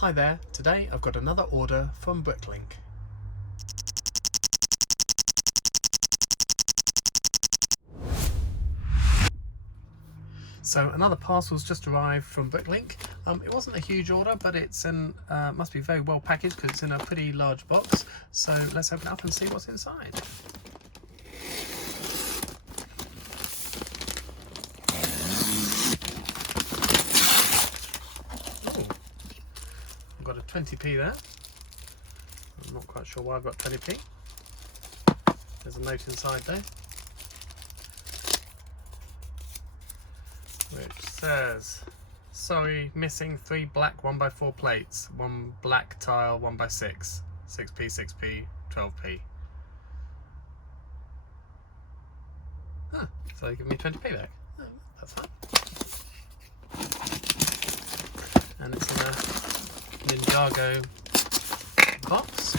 Hi there, today I've got another order from Bricklink. So another parcel's just arrived from Bricklink. It wasn't a huge order, but it's must be very well packaged because it's in a pretty large box. So let's open it up and see what's inside. Ooh, I've got a 20p there. I'm not quite sure why I've got 20p. There's a note inside though, which says, sorry, missing 3 black 1x4 plates, 1 black tile 1x6, 6p, 6p, 12p. Huh, so they give me 20p back. Oh, that's fine. And it's in a Ninjago box.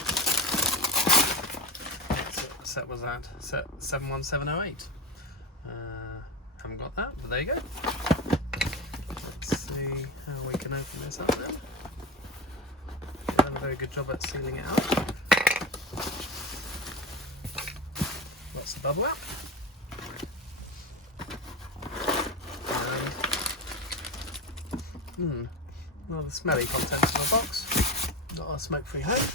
What set was that? Set 71708. Haven't got that, but there you go. Let's see how we can open this up then. I've done a very good job at sealing it up. Lots of bubble wrap. And rather smelly contents of the box. Not a smoke-free home.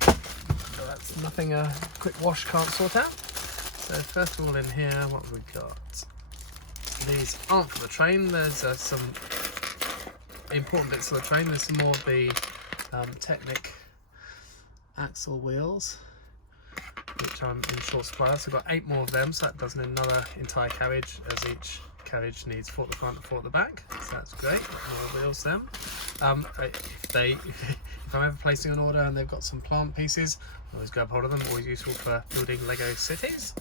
So that's nothing a quick wash can't sort out. So first of all in here, what have we got? These aren't for the train. There's some important bits of the train. There's some more of the Technic axle wheels, which I'm in short supply. So I've got 8 more of them, so that does another entire carriage, as each carriage needs 4 at the front and 4 at the back. So that's great. More wheels then. If I'm ever placing an order and they've got some plant pieces, I always grab hold of them. Always useful for building Lego cities.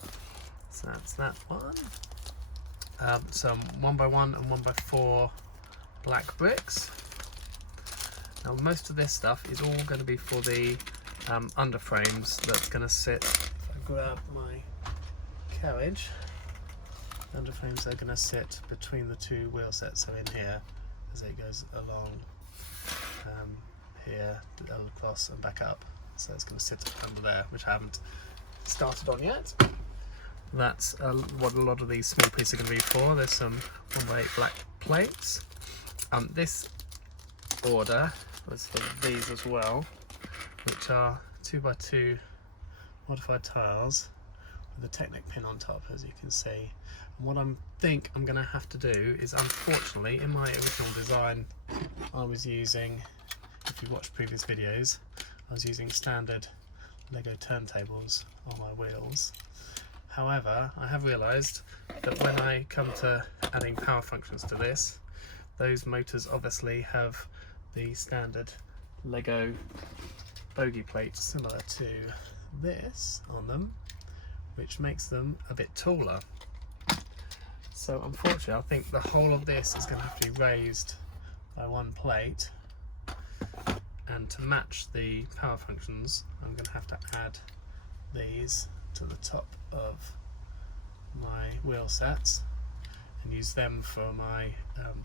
So that's that one. Some 1x1 and 1x4 black bricks. Now most of this stuff is all going to be for the underframes that's going to sit. If I grab my carriage, underframes are going to sit between the 2 wheel sets. So in here, as it goes along here, across and back up. So it's going to sit under there, which I haven't started on yet. That's what a lot of these small pieces are going to be for. There's some 1x8 black plates. This order was for these as well, which are 2x2 modified tiles with a Technic pin on top, as you can see. And what I think I'm going to have to do is, unfortunately, in my original design, I was using, if you watched previous videos, I was using standard Lego turntables on my wheels. However, I have realised that when I come to adding power functions to this, those motors obviously have the standard Lego bogie plate similar to this on them, which makes them a bit taller. So unfortunately, I think the whole of this is going to have to be raised by 1 plate, and to match the power functions, I'm going to have to add these to the top of my wheel sets and use them for my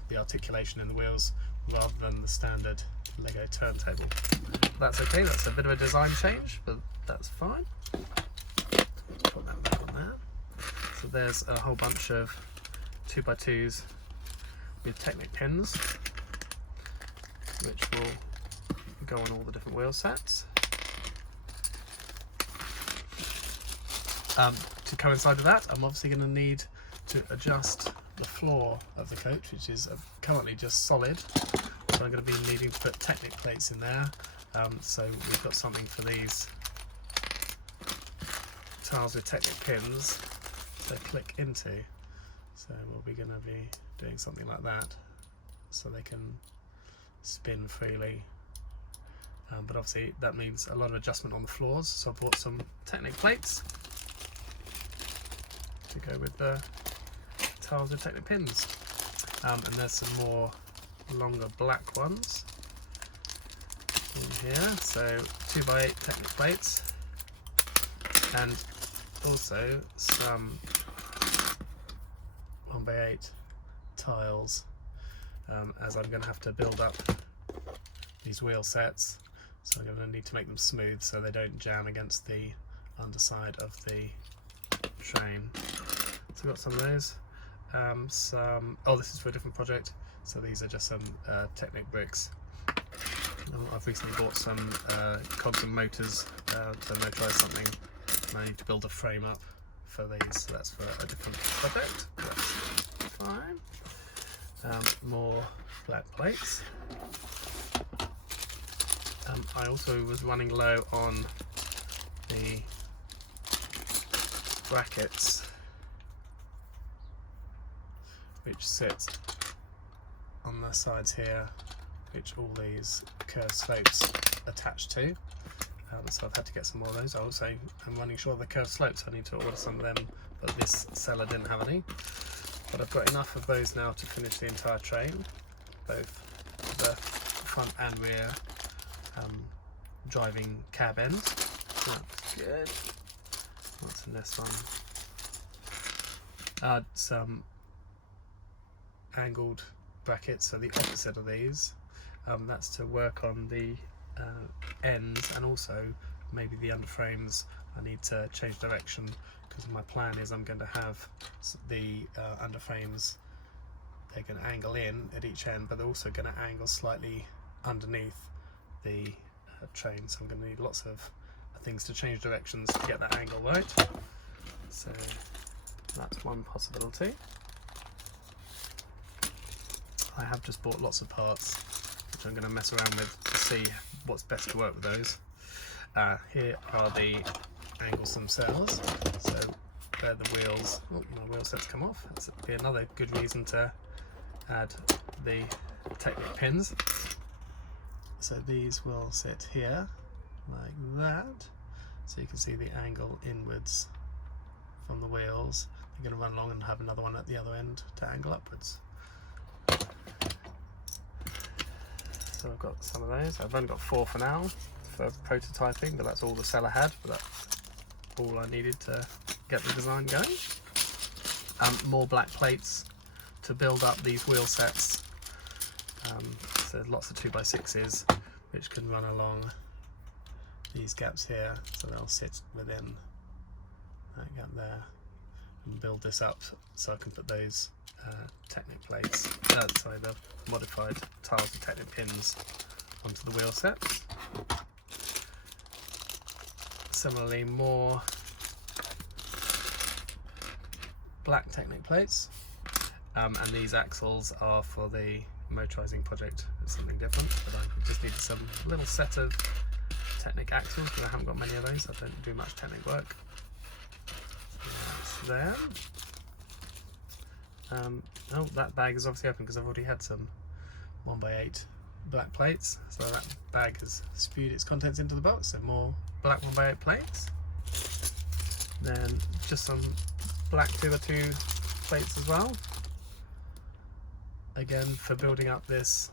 the articulation in the wheels rather than the standard Lego turntable. That's okay, that's a bit of a design change, but that's fine. Put that back on there. So there's a whole bunch of 2x2s with Technic pins, which will go on all the different wheel sets. To coincide with that, I'm obviously going to need to adjust the floor of the coach, which is currently just solid. So I'm going to be needing to put Technic plates in there. So we've got something for these tiles with Technic pins to click into. So we're going to be doing something like that, so they can spin freely. But obviously that means a lot of adjustment on the floors, so I bought some Technic plates to go with the tiles with Technic pins. And there's some more longer black ones in here, so 2x8 Technic plates, and also some 1x8 tiles, as I'm going to have to build up these wheel sets, so I'm going to need to make them smooth so they don't jam against the underside of the train. So we've got some of those. Oh, this is for a different project, so these are just some Technic bricks. I've recently bought some cogs and motors to motorise something, and I need to build a frame up for these, so that's for a different project. That's fine. More black plates. I also was running low on the brackets which sit on the sides here, which all these curved slopes attach to. So I've had to get some more of those. I also am running short of the curved slopes, so I need to order some of them, but this seller didn't have any. But I've got enough of those now to finish the entire train, both the front and rear driving cab ends. That's good. What's in this one? Some angled brackets, so the opposite of these. That's to work on the ends, and also maybe the underframes. I need to change direction because my plan is I'm going to have the underframes, they're going to angle in at each end, but they're also going to angle slightly underneath the train, so I'm going to need lots of things to change directions to get that angle right. So that's one possibility. I have just bought lots of parts which I'm going to mess around with to see what's best to work with those. Here are the angles themselves, so they're the wheels. Oh, my wheel set's come off. That's be another good reason to add the Technic pins. So these will sit here like that, so you can see the angle inwards from the wheels. They're going to run along and have another one at the other end to angle upwards. So I've got some of those. I've only got 4 for now for prototyping, but that's all the seller had, but that's all I needed to get the design going. More black plates to build up these wheel sets. So lots of 2x6s which can run along these gaps here, so they'll sit within that gap there, and build this up so I can put those Technic plates, sorry, the modified tiles and Technic pins onto the wheel sets. Similarly, more black Technic plates, and these axles are for the motorising project. It's something different, but I just needed some little set of Technic axles because I haven't got many of those. I don't do much Technic work. That's there. Oh, that bag is obviously open because I've already had some 1x8 black plates, so that bag has spewed its contents into the box. So more black 1x8 plates. Then just some black 2x2 plates as well. Again, for building up this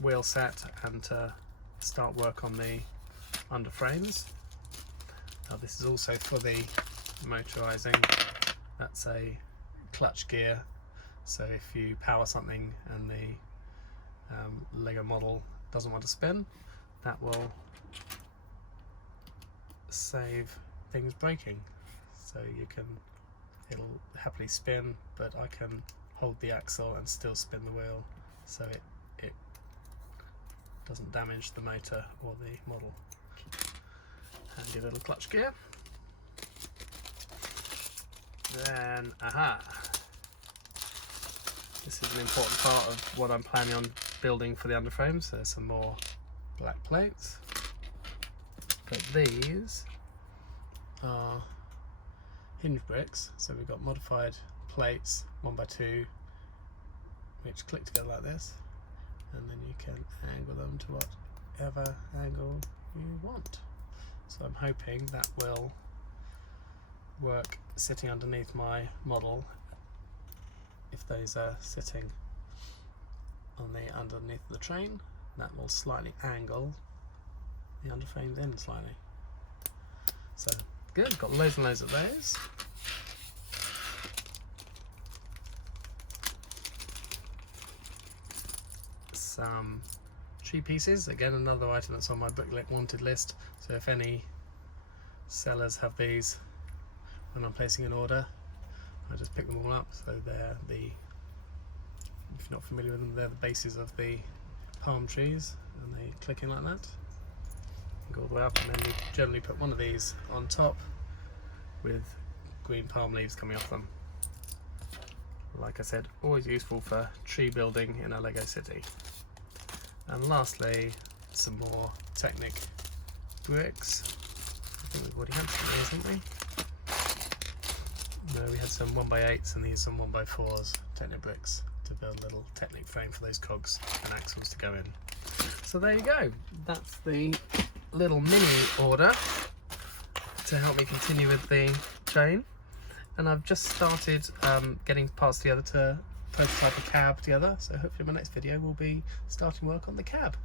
wheel set and to start work on the underframes. Now this is also for the motorising. That's a clutch gear, so if you power something and the Lego model doesn't want to spin, that will save things breaking. So it'll happily spin, but I can hold the axle and still spin the wheel, so it doesn't damage the motor or the model. Handy little clutch gear. Then, this is an important part of what I'm planning on building for the underframes. There's some more black plates, but these are hinge bricks. So we've got modified plates 1x2 which click together like this, and then you can angle them to whatever angle you want. So I'm hoping that will work sitting underneath my model. If those are sitting on the underneath the train, that will slightly angle the underframes in slightly. So good, got loads and loads of those. Some tree pieces. Again, another item that's on my Bricklink wanted list, so if any sellers have these when I'm placing an order, I just pick them all up. So they're the, if you're not familiar with them, they're the bases of the palm trees, and they click in like that, go all the way up, and then we generally put one of these on top with green palm leaves coming off them. Like I said, always useful for tree building in a Lego city. And lastly, some more Technic bricks. I think we've already had some of these, haven't we? No, we had some 1x8s and these some 1x4s Technic bricks to build a little Technic frame for those cogs and axles to go in. So there you go. That's the little mini order to help me continue with the train. And I've just started getting parts together to prototype a cab together, so hopefully my next video will be starting work on the cab.